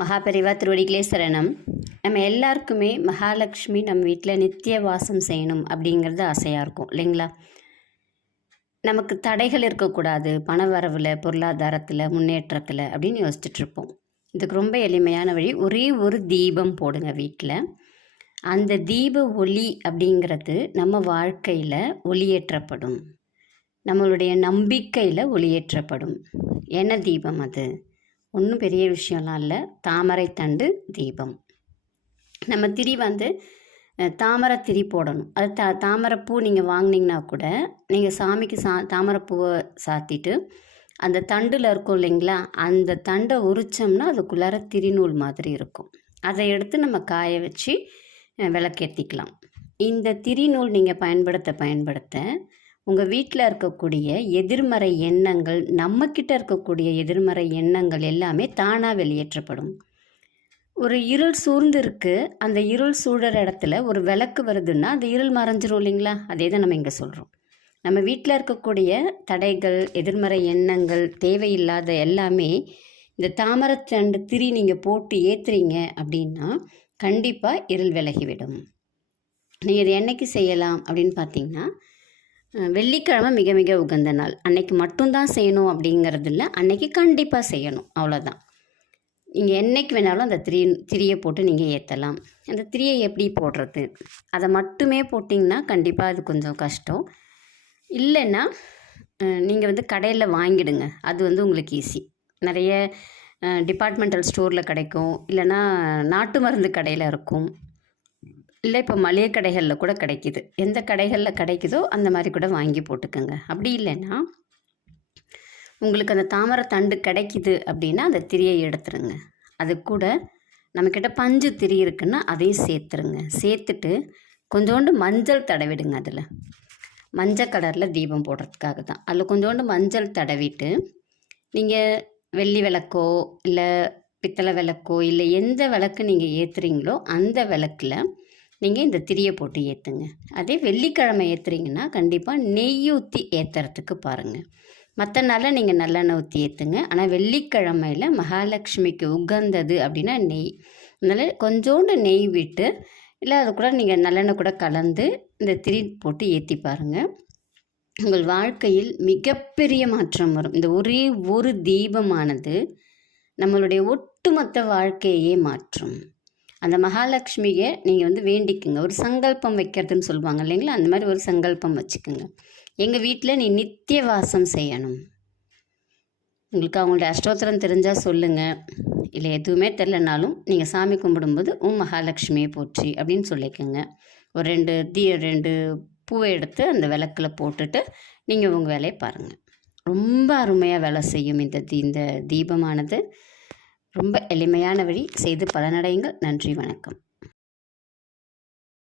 மகாபெரிவா திருவடிகளே சரணம். நம்ம எல்லாருக்குமே மகாலட்சுமி நம்ம வீட்டில் நித்திய வாசம் செய்யணும் அப்படிங்கிறது ஆசையாக இருக்கும் இல்லைங்களா? நமக்கு தடைகள் இருக்கக்கூடாது, பண வரவில், பொருளாதாரத்தில், முன்னேற்றத்தில் அப்படின்னு யோசிச்சுட்ருப்போம். இதுக்கு ரொம்ப எளிமையான வழி, ஒரே ஒரு தீபம் போடுங்க வீட்டில். அந்த தீப ஒளி அப்படிங்கிறது நம்ம வாழ்க்கையில் ஒளியேற்றப்படும், நம்மளுடைய நம்பிக்கையில் ஒளியேற்றப்படும். என்ன தீபம் அது? ஒன்றும் பெரிய விஷயம்லாம் இல்லை, தாமரை தண்டு தீபம். நம்ம திரி தாமரை திரி போடணும். அது தாமரைப்பூ நீங்கள் வாங்கினீங்கன்னா கூட நீங்கள் சாமிக்கு தாமரைப்பூவை சாத்திட்டு அந்த தண்டில் இருக்கும் இல்லைங்களா, அந்த தண்டை உரித்தோம்னா அதுக்குள்ளார திரிநூல் மாதிரி இருக்கும். அதை எடுத்து நம்ம காய வச்சு விளக்கேற்றிக்கலாம். இந்த திரிநூல் நீங்கள் பயன்படுத்த உங்கள் வீட்டில் இருக்கக்கூடிய எதிர்மறை எண்ணங்கள், நம்மக்கிட்ட இருக்கக்கூடிய எதிர்மறை எண்ணங்கள் எல்லாமே தானாக வெளியேற்றப்படும். ஒரு இருள் சூழ்ந்து இருக்குது, அந்த இருள் சூழற இடத்துல ஒரு விளக்கு வருதுன்னா அந்த இருள் மறைஞ்சிரும் இல்லைங்களா? அதே தான் நம்ம இங்கே சொல்கிறோம். நம்ம வீட்டில் இருக்கக்கூடிய தடைகள், எதிர்மறை எண்ணங்கள், தேவையில்லாத எல்லாமே இந்த தாமரைத்தண்டு திரி நீங்கள் போட்டு ஏற்றுறீங்க அப்படின்னா கண்டிப்பாக இருள் விலகிவிடும். நீங்கள் இது என்றைக்கு செய்யலாம் அப்படின்னு பார்த்தீங்கன்னா, வெள்ளிக்கிழமை மிக மிக உகந்த நாள். அன்னைக்கு மட்டும்தான் செய்யணும் அப்படிங்கிறது இல்லை, அன்னைக்கு கண்டிப்பாக செய்யணும், அவ்வளோதான். நீங்கள் என்றைக்கு வேணாலும் அந்த திரியை போட்டு நீங்கள் ஏற்றலாம். அந்த திரியை எப்படி போடுறது? அதை மட்டுமே போட்டிங்கன்னா கண்டிப்பாக அது கொஞ்சம் கஷ்டம். இல்லைன்னா நீங்கள் கடையில் வாங்கிடுங்க, அது உங்களுக்கு ஈஸி. நிறைய டிபார்ட்மெண்டல் ஸ்டோரில் கிடைக்கும், இல்லைன்னா நாட்டு மருந்து கடையில் இருக்கும், இல்லை இப்போ மளிகை கடைகளில் கூட கிடைக்கிது. எந்த கடைகளில் கிடைக்குதோ அந்த மாதிரி கூட வாங்கி போட்டுக்கோங்க. அப்படி இல்லைன்னா உங்களுக்கு அந்த தாமரை தண்டு கிடைக்கிது அப்படின்னா அந்த திரியை எடுத்துருங்க. அது கூட நம்மக்கிட்ட பஞ்சு திரி இருக்குன்னா அதையும் சேர்த்துருங்க. சேர்த்துட்டு கொஞ்சோண்டு மஞ்சள் தடவிடுங்க. அதில் மஞ்சள் கலரில் தீபம் போடுறதுக்காக தான். அதில் கொஞ்சோண்டு மஞ்சள் தடவிட்டு நீங்கள் வெள்ளி விளக்கோ இல்லை பித்தளை விளக்கோ இல்லை எந்த விளக்கு நீங்கள் ஏற்றுறீங்களோ அந்த விளக்கில் நீங்கள் இந்த திரியை போட்டு ஏற்றுங்க. அதே வெள்ளிக்கிழமை ஏற்றுறீங்கன்னா கண்டிப்பாக நெய் ஊற்றி ஏற்றுறதுக்கு பாருங்கள். மற்ற நாளில் நீங்கள் நல்லெண்ணெய் ஊற்றி ஏற்றுங்க. ஆனால் வெள்ளிக்கிழமையில் மகாலட்சுமிக்கு உகந்தது அப்படின்னா நெய். அதனால் கொஞ்சோண்டு நெய் விட்டு, இல்லை அது கூட நீங்கள் நல்லெண்ணெய் கூட கலந்து இந்த திரி போட்டு ஏற்றி பாருங்கள். உங்கள் வாழ்க்கையில் மிகப்பெரிய மாற்றம் வரும். இந்த ஒரே ஒரு தீபமானது நம்மளுடைய ஒட்டுமொத்த வாழ்க்கையே மாற்றும். அந்த மகாலட்சுமியை நீங்கள் வேண்டிக்குங்க. ஒரு சங்கல்பம் வைக்கிறதுன்னு சொல்லுவாங்க இல்லைங்களா, அந்த மாதிரி ஒரு சங்கல்பம் வச்சுக்கோங்க. எங்கள் வீட்டில் நீ நித்திய வாசம் செய்யணும். உங்களுக்கு அவங்களுடைய அஷ்டோத்திரம் தெரிஞ்சால் சொல்லுங்கள், இல்லை எதுவுமே தெரிலனாலும் நீங்கள் சாமி கும்பிடும்போது மகாலட்சுமியை போற்றி அப்படின்னு சொல்லிக்கோங்க. ஒரு ரெண்டு பூவை எடுத்து அந்த விளக்கில் போட்டுட்டு நீங்கள் உங்கள் வேலையை பாருங்கள். ரொம்ப அருமையாக வேலை செய்யும் இந்த தீபமானது. ரொம்ப எளிமையான வழி, செய்து பலனடையுங்கள். நன்றி, வணக்கம்.